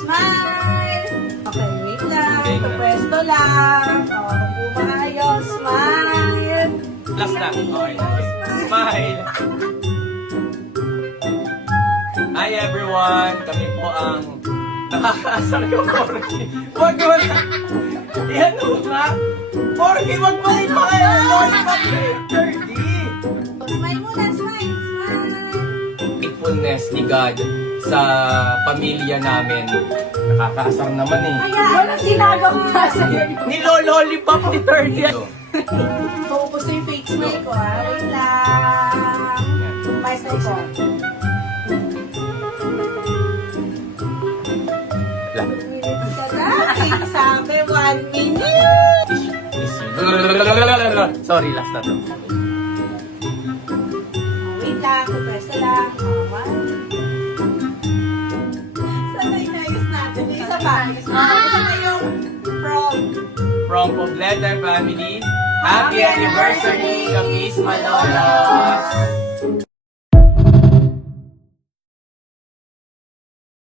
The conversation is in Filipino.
Smile! Okay, wait lang. Pwesto lang. O, kung maayos. Smile! Last na. Okay. Smile! Hi everyone! Kami po ang nakakaasar yung Porky. Wag mo na! Yan o nga! Porky, wag mo rin pa kayo! Lollipop kayo! 30! Smile muna, smile! Smile! Faithfulness ni God sa pamilya namin. Nakakaasar naman eh. Kaya, walang sinaga ko nga sa'yo. Nilolollipop ni 30. Focus na yung fake smile ko, ha? Wait lang. Mais na ko. Sabi, 1 minute. Sorry, last na to. Wait lang, pwesto lang. Sanay na ayos natin. Isa pa. Isa na yung frog. From Pobleta family, happy anniversary, Kapis Manolos!